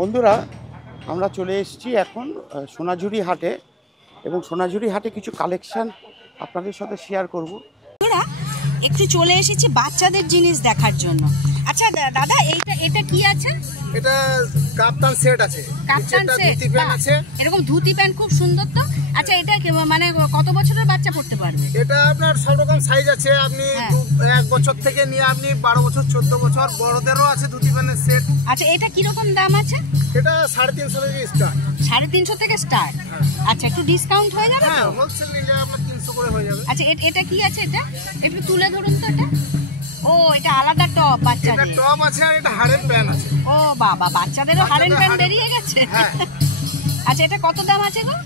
বন্ধুরা আমরা চলে এসেছি এখন সোনাঝুরি হাটে এবং সোনাঝুরি হাটে কিছু কালেকশন আপনাদের সাথে শেয়ার করব। বন্ধুরা একটু চলে এসেছি বাচ্চাদের জিনিস দেখার জন্য। আচ্ছা দাদা এটা কি আছে? এটা কাপ্তান সেট আছে, কাপ্তান সেট, ধুতি প্যান্ট আছে, এরকম ধুতি প্যান্ট খুব সুন্দর তো। আচ্ছা এটা মানে কত বছরের বাচ্চা পড়তে পারবে? এটা আপনার সব রকম সাইজ আছে, আপনি 1 বছর থেকে নিয়ে আপনি 12 বছর 14 বছর বড়দেরও আছে ধুতি প্যান্টের সেট। আচ্ছা এটা কি রকম দাম আছে? এটা 350 থেকে স্টার্ট। 350 থেকে স্টার্ট। আচ্ছা একটু ডিসকাউন্ট হয়ে যাবে? হ্যাঁ, হোলসেল নিলে আপনার 300 করে হয়ে যাবে। আচ্ছা এটা কি আছে? এটা একটু তুলে ধরুন তো। এটা ও এটা আলাদা টপ বাচ্চাদের। এটা টপ আছে আর এটা হাড়ের প্যান্ট আছে। ও বাবা, বাচ্চাদেরও হাড়ের প্যান্ট বেরিয়ে গেছে। হ্যাঁ। আচ্ছা এটা কত দাম আছে গো?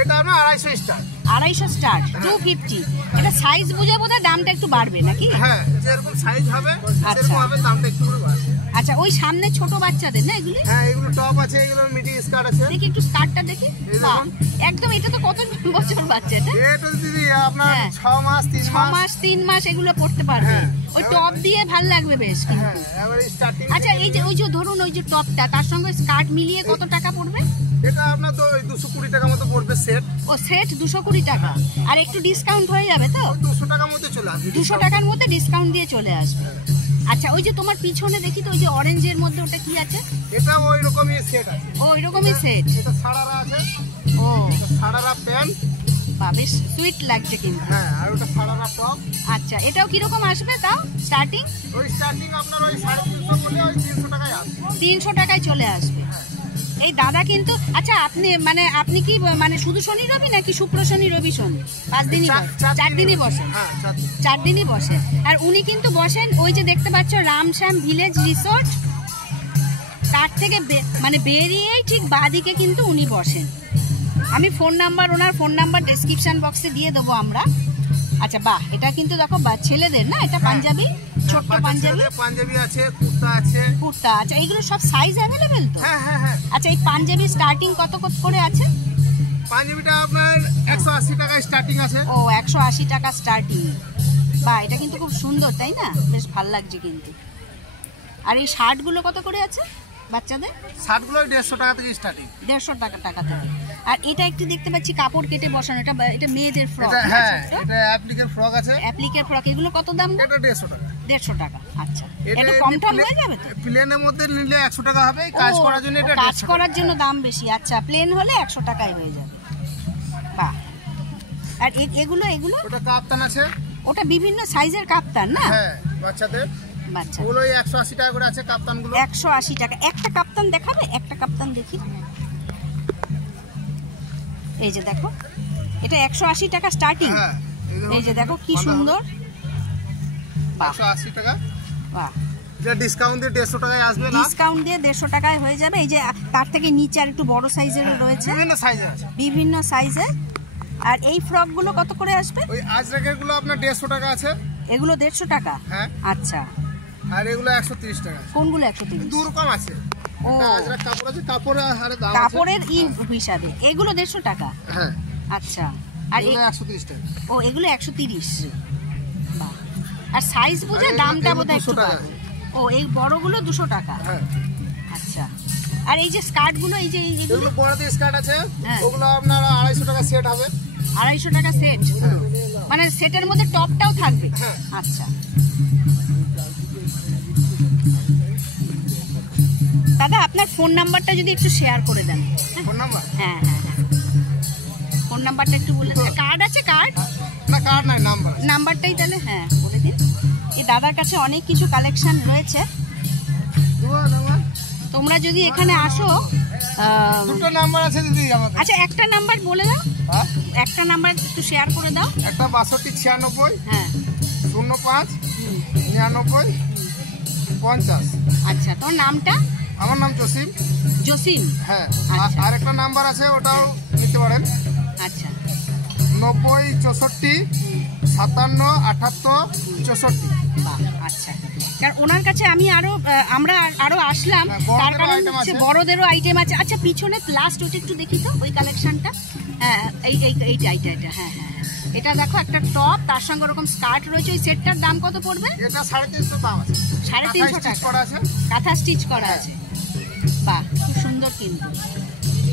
এটা আপনার 250 স্টার্ট। 250 স্টার্ট, 250। এটা সাইজ বুঝে বোধহয় দামটা একটু বাড়বে নাকি? হ্যাঁ, যেরকম সাইজ হবে সেরকম হবে, দামটা একটু করে বাড়বে। আচ্ছা ওই সামনে ছোট বাচ্চাদের না এগুলি? হ্যাঁ, এগুলো টপ আছে, এগুলো মিডি স্কার্ট আছে। দেখি একটু স্কার্টটা দেখি। বাহ, একদম এটা তো কত বছর বাচ্চা এটা? এটা দিদি আপনার 6 মাস 3 মাস 3 মাস এগুলো পড়তে পারবে। ওই টপ দিয়ে ভালো লাগবে বেশ কিন্তু। হ্যাঁ, এবারে স্টার্টিং। আচ্ছা এই যে ধরুন ওই যে টপটা তার সঙ্গে স্কার্ট মিলিয়ে কত টাকা পড়বে? এটা আপনার তো 220 টাকা মতো পড়বে সেট। ও সেট 220 টাকা। আর একটু ডিসকাউন্ট হয়ে যাবে তো? 200 টাকার মধ্যে চলে আসবে। 200 টাকার মধ্যে ডিসকাউন্ট দিয়ে চলে আসবে। আচ্ছা ওই যে তোমার পিছনে দেখি তো ওই যে অরেঞ্জের মধ্যে ওটা কি আছে? এটা ওই রকমই সেট আছে। ও ওই রকমই সেট। এটা সারারা আছে। ও সারারা প্যান্ট। বা বেশ সুইট লাগছে কিন্তু। হ্যাঁ, আর ওটা সারারা টপ। আচ্ছা এটাও কি রকম আসবে তাও স্টার্টিং? ওই স্টার্টিং আপনার ওই 350 বলে ওই 300 টাকায় আসবে। 300 টাকায় চলে আসবে। এই দাদা কিন্তু আচ্ছা আপনি কি মানে শুধু শনি রবি নাকি শুক্র শনি রবি শনি 5 দিনই 4 দিনই বসেন? হ্যাঁ, 4 দিনই বসেন। আর উনি কিন্তু বসেন ওই যে দেখতে পাচ্ছ রামশ্যাম ভিলেজ রিসোর্ট, তার থেকে মানে বেরিয়েই ঠিক বাঁদিকে কিন্তু উনি বসেন। আমি ওনার ফোন নাম্বার ডেসক্রিপশন বক্সে দিয়ে দেবো আমরা। আচ্ছা বাহ, এটা কিন্তু দেখো ছেলেদের না, এটা পাঞ্জাবি, ছোট্ট পাঞ্জাবি আছে, কুর্তা আছে। কুর্তা আচ্ছা এইগুলো সব সাইজ অ্যাভেলেবেল তো? হ্যাঁ হ্যাঁ হ্যাঁ। আচ্ছা এই পাঞ্জাবি স্টার্টিং কত করে আছে? পাঞ্জাবিটা আপনার 180 টাকা স্টার্টিং আছে। ও 180 টাকা স্টার্টিং। বাহ, এটা কিন্তু খুব সুন্দর তাই না? বেশ ভালো লাগছে কিন্তু। আর এই শার্টগুলো কত করে আছে বাচ্চাদের? শার্টগুলো 150 টাকা থেকে স্টার্টিং। 150 টাকা থেকে। আর এটা একটু দেখতে পাচ্ছি কাপড় কেটে বসানো, এটা মেয়েদের ফ্রক। হ্যাঁ, এটা অ্যাপ্লিকের ফ্রক আছে। অ্যাপ্লিকের ফ্রক, এগুলো কত দাম? এটা 150 টাকা। 150 টাকা। আচ্ছা এটা কম হয়ে যাবে তো? প্লেনের মধ্যে নিলে 100 টাকা হবে, কাজ করার জন্য এটা কাজ করার জন্য দাম বেশি। আচ্ছা প্লেন হলে 100 টাকাই হয়ে যাবে। বাহ। আর এগুলো ওটা কাপ্তান আছে। ওটা বিভিন্ন সাইজের কাপ্তান না? হ্যাঁ, বাচ্চাদের। বাচ্চা ওগুলো 180 টাকা করে আছে কাপ্তানগুলো। 180 টাকা। একটা কাপ্তান দেখাবে? একটা কাপ্তান দেখি। এই যে দেখো, এটা 180 টাকা স্টার্টিং। হ্যাঁ, এই যে দেখো কি সুন্দর। 180 টাকা। বাহ, এটা ডিসকাউন্ট দিয়ে 150 টাকায় আসবে না? ডিসকাউন্ট দিয়ে 150 টাকায় হয়ে যাবে। এই যে তার থেকে নিচে আর একটু বড় সাইজের রয়েছে, বিভিন্ন সাইজে আছে, বিভিন্ন সাইজে। আর এই ফ্রকগুলো কত করে আসবে? ওই আজরাকের গুলো আপনার 150 টাকা আছে। এগুলো 150 টাকা? হ্যাঁ। আচ্ছা, আর এগুলো 130 টাকা। কোনগুলো 130? দু রকম আছে। ও আজরাক কাপড় আছে, কাপড়ের হারে দাম আছে। কাপড়ের হিসাবে এগুলো 150 টাকা? হ্যাঁ। আচ্ছা, আর এগুলো 130 টাকা। ও এগুলো 130। বাহ। আর সাইজ বুঝে দামটা বোধহয় একটু বাড়বে। ও এই বড়গুলো 200 টাকা? হ্যাঁ। আচ্ছা, আর এই যে স্কার্টগুলো এই যে এগুলো বড়দের স্কার্ট আছে, হ্যাঁ। ওগুলো আপনার 250 টাকা সেট হবে। 250 টাকা সেট? মানে সেটের মধ্যে টপটাও থাকবে? হ্যাঁ। আচ্ছা দাদা আপনার ফোন নাম্বারটা যদি একটু শেয়ার করে দেন। Phone number? হ্যাঁ হ্যাঁ হ্যাঁ, ফোন নাম্বারটা একটু বলে দেন। কার্ড আছে? কার্ড না, কার্ড নাই, নাম্বার। নাম্বারটাই তাহলে হ্যাঁ বলে দিন। এই দাদার কাছে অনেক কিছু কালেকশন রয়েছে। তোমরা যদি এখানে আসো, দুটো নাম্বার আছে দিদি আমাদের। আচ্ছা একটা নাম্বার বলে দাও। হ্যাঁ, একটা নাম্বার একটু শেয়ার করে দাও। একটা 62 96 হ্যাঁ 05 99 50। আচ্ছা তোমার নামটা? আমার নাম জসিম। জসিম? হ্যাঁ। আচ্ছা। আর একটা নাম্বার আছে, ওটাও নিতে পারেন। আচ্ছা 90 64 57 78 64। আচ্ছা, কারণ ওনার কাছে আমরা আরো আসলাম, তার কারণ হচ্ছে বড়দেরও আইটেম আছে। আচ্ছা পিছনে লাস্ট ওটা একটু দেখি তো, ওই কালেকশনটা। হ্যাঁ এইটা হ্যাঁ হ্যাঁ, এটা দেখো একটা টপ, তার সঙ্গে ওরকম স্কার্ট রয়েছে। ওই সেটটার দাম কত পড়বে? এটা 350 দাম আছে। 350 টাকা। করা আছে, কাঁথা স্টিচ করা আছে। বাহ, খুব সুন্দর কিন্তু।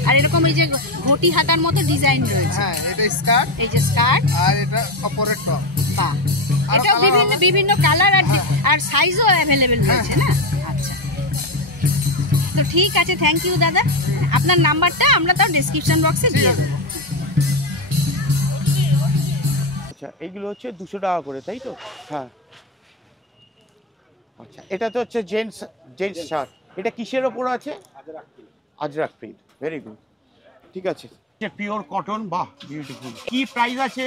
আর এরকম এই যে ঘটি হাতার মতো ডিজাইন রয়েছে। হ্যাঁ, এটা স্কার্ট, এই যে স্কার্ট, আর এটা অপরের টপ। বাহ, এটা বিভিন্ন বিভিন্ন কালার আর সাইজও অ্যাভেলেবেল রয়েছে না? আচ্ছা, তো ঠিক আছে, থ্যাংক ইউ দাদা। আপনার নাম্বারটা আমরা তাও ডেসক্রিপশন বক্সে দিয়ে দেবো। আচ্ছা, এইগুলো হচ্ছে 200 টাকা করে, তাই তো? হ্যাঁ। আচ্ছা, এটা তো হচ্ছে জেন্টস শার্ট। এটা কিসের ওপর আছে? আজরাক প্রিন্ট। ভেরি গুড, ঠিক আছে। পিওর কটন, বাহ বিউটিফুল। কি প্রাইস আছে?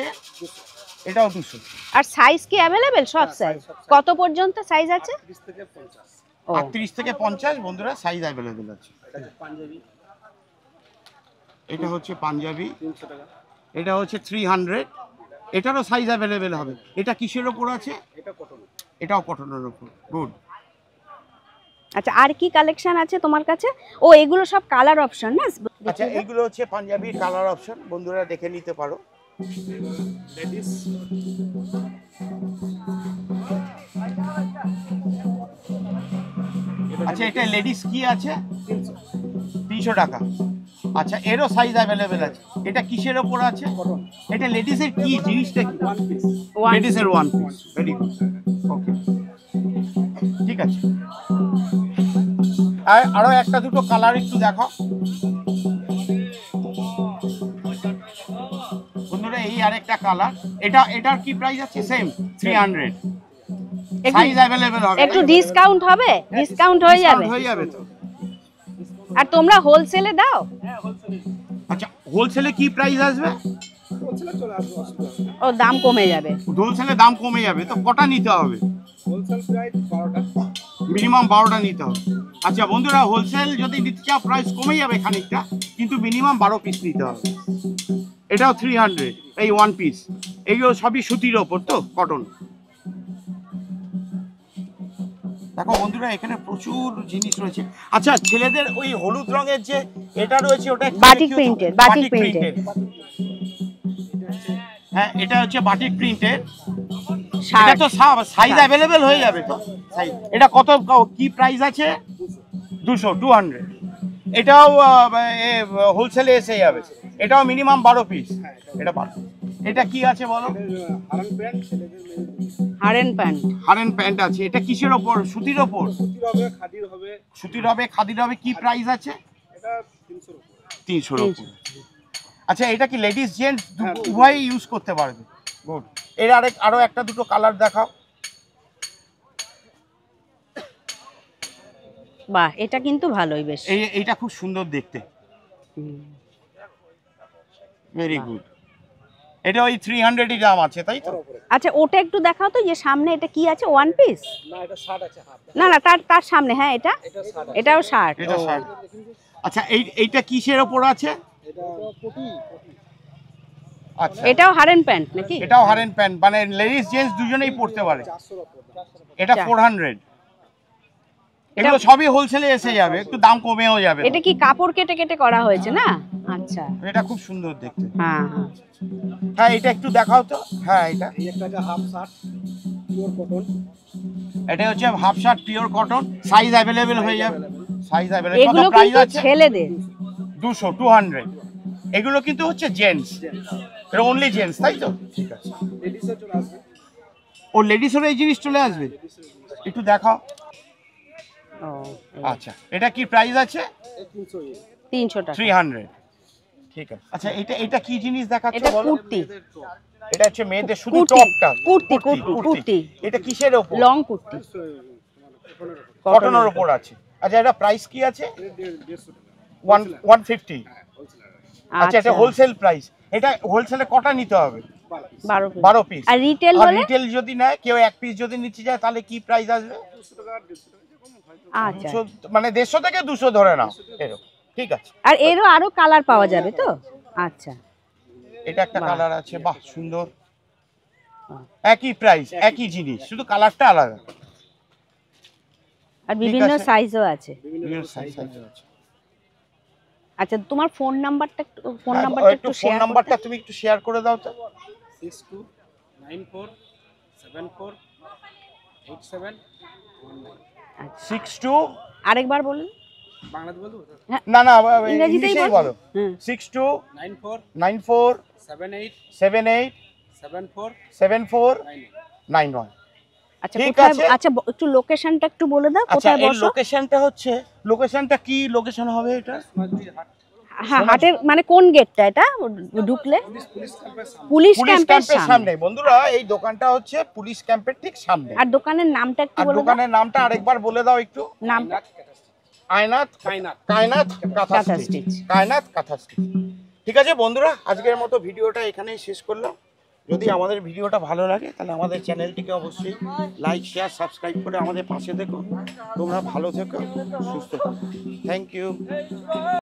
এটাও 200। আর সাইজ কি অ্যাভেলেবেল? সব সাইজ কত পর্যন্ত সাইজ আছে? 38 থেকে 50 বন্ধুরা সাইজ অ্যাভেলেবেল আছে। এটা হচ্ছে পাঞ্জাবি, 300 টাকা। এটা হচ্ছে 300, এটারও সাইজ অ্যাভেলেবেল হবে। এটা কিসের ওপর আছে? এটা কটন। এটাও কটনের ওপর, গুড। আচ্ছা, আর কি কালেকশন আছে তোমার কাছে? ও, এগুলো সব কালার অপশন না? আচ্ছা, এইগুলো হচ্ছে পাঞ্জাবির কালার অপশন, বন্ধুরা দেখে নিতে পারো। লেডিস, আচ্ছা এটা লেডিস কি আছে? 300 টাকা। আচ্ছা, এরও সাইজ অ্যাভেলেবেল আছে। এটা কিসের ওপর আছে? এটা লেডিসের কি জিনিসটা? কি? লেডিসের ওয়ান পিস। ভেরি গুড, ওকে, ঠিক আছে। আর আরো একটা দুটো কালার একটু দেখো বন্ধুরা। এই আরেকটা কালার, এটার কি প্রাইস আছে? সেম 300। সাইজ अवेलेबल হবে। একটু ডিসকাউন্ট হবে? ডিসকাউন্ট হয়ে যাবে? হয়ে যাবে তো। আর তোমরা হোলসেলে দাও? হ্যাঁ, হোলসেলে। আচ্ছা, হোলসেলে কি প্রাইস আসবে? হোলসেলে চলে আসবে, অসুবিধা নেই। ও, দাম কমে যাবে। হোলসেলে দাম কমে যাবে তো কটা নিতে হবে? হোলসেল প্রাইস 12টা, মিনিমাম 12টা নিতে হবে। আচ্ছা বন্ধুরা, হোলসেল যদি নিতে চাও প্রাইস কমে যাবে খানিকটা, কিন্তু মিনিমাম 12 পিস নিতে হবে। এটাও 300, এই ওয়ান পিস। এইগুলো সবই সুতির ওপর তো, কটন। দেখো বন্ধুরা, এখানে প্রচুর জিনিস রয়েছে। আচ্ছা, ছেলেদের ওই হলুদ রঙের যে এটা রয়েছে, ওটা বাটিক প্রিন্টেড, বাটিক প্রিন্টেড। হ্যাঁ, এটা হচ্ছে বাটিক প্রিন্টেড। শার্ট এটা তো সাইজ अवेलेबल হয়ে যাবে তো? সাইজ এটা কত, কি প্রাইস আছে? 200। এটাও হোলসেলে এসে যাবে। এটাও মিনিমাম 12 পিস। এটা 12। এটা কি আছে বলো? হারান প্যান্ট, ছেলেদের হারেন প্যান্ট। হারেন প্যান্ট আছে। এটা কিসের ওপর? সুতির ওপর? সুতির হবে, খাদির হবে। সুতির হবে, খাদির হবে। কি প্রাইস আছে? এটা 300 এর উপর। 300 এর উপর। আচ্ছা, এটা কি লেডিস জেন্টস উভয়ই ইউজ করতে পারবে? গুড। এর আরো একটা দুটো কালার দেখাও। বাহ, এটা কিন্তু ভালোই বেশ। এইটা খুব সুন্দর দেখতে। Very good. এটা ওই 300 দাম আছে, তাই তো? আচ্ছা, ওটা একটু দেখাও তো, যে সামনে এটা কি আছে? One piece? না, এটা শার্ট আছে হাফ। না না, তার সামনে, হ্যাঁ, এটাও শার্ট। এটা শার্ট। আচ্ছা, এইটা কিসের ওপর আছে? এটা কোটি। আচ্ছা, এটাও হারেন প্যান্ট নাকি? এটাও হারেন প্যান্ট, মানে লেডিস জেন্টস দুজনেই পড়তে পারে। 400 এর উপর। এটা 400। এগুলো সবই হোলসেলে এসে যাবে, একটু দাম কমেও যাবে। এটা কি কাপড় কেটে কেটে করা হয়েছে না? আচ্ছা, এটা খুব সুন্দর দেখতে। হ্যাঁ হ্যাঁ। হ্যাঁ, এটা একটু দেখাও তো। হ্যাঁ, এটা এই একটা আছে হাফ শার্ট, পিওর কটন। এটা হচ্ছে half shirt pure cotton. Size available হয়ে যাবে। Size available. কত এগুলো প্রাইস কিন্তু আছে? ছেলেদের। 200। এগুলো কিন্তু হচ্ছে জেন্টস। এটা অনলি জেন্টস, তাই তো? ঠিক আছে। লেডিসও চলে আসবে। ও, লেডিসেরও এই জিনিস চলে আসবে? একটু দেখাও। ও, আচ্ছা, এটা কি প্রাইস আছে? 300 টাকা। 300। ঠিক আছে। আচ্ছা, এটা কি জিনিস দেখাচ্ছ এটা বলো? কুর্তি। এটা হচ্ছে মেয়েদের শুধু কুর্তি, টপটা। কুর্তি। এটা কিসের ওপর? লং কুর্তি, কটনের ওপর আছে। আচ্ছা, এটা প্রাইস কি আছে? 150। আচ্ছা, এটা হোলসেল প্রাইস। এটা হোলসেলে কটা নিতে হবে? 12 পিস। আর রিটেল আর হলে? রিটেল যদি নেয় কেউ, এক পিস যদি নিতে যায়, তাহলে কি প্রাইস আসবে? 200 টাকা, 150 টাকা কম হয়তো। আচ্ছা, 200, মানে 150 থেকে 200 ধরে নাও এরকম। ঠিক আছে। আর এরও আরো কালার পাওয়া যাবে তো? আচ্ছা, এটা একটা কালার আছে, বাহ সুন্দর। একই প্রাইস, একই জিনিস, শুধু কালারটা আলাদা। আর বিভিন্ন সাইজও আছে। বিভিন্ন সাইজ আছে। আচ্ছা, তোমার ফোন নাম্বারটা একটু ফোন শেয়ার নাম্বারটা তুমি একটু শেয়ার করে দাও তো। 6294748719। 62। আরেকবার বলুন। না না ইংরেজিতেই ইংলিশেই বল। বলো। 629478747491। আচ্ছা ঠিক কোথায়, আছে। আচ্ছা একটু লোকেশনটা একটু বলে দাও, আচ্ছা কোথায় এই বসো? লোকেশনটা হচ্ছে, লোকেশনটা কি লোকেশন হবে এটা? হ্যাঁ, হাটের মানে কোন গেটটা এটা ঢুকলে? পুলিশ পুলিশ ক্যাম্পের ক্যাম্পের সামনে। সামনে বন্ধুরা, এই দোকানটা হচ্ছে পুলিশ ক্যাম্পের ঠিক সামনে। আর দোকানের নামটা একটু আর বলে দাও। দোকানের নামটা আরেকবার বলে দাও একটু। নামটা কায়নাত কাঁথা কাঁথা স্টিচ। স্টিচ। কায়নাত কাঁথা স্টিচ। ঠিক আছে বন্ধুরা, আজকের মতো ভিডিওটা এখানেই শেষ করলাম। যদি আমাদের ভিডিওটা ভালো লাগে তাহলে আমাদের চ্যানেলটিকে অবশ্যই লাইক শেয়ার সাবস্ক্রাইব করে আমাদের পাশে থেকো। তোমরা ভালো থেকো, সুস্থ থেকো। Thank you.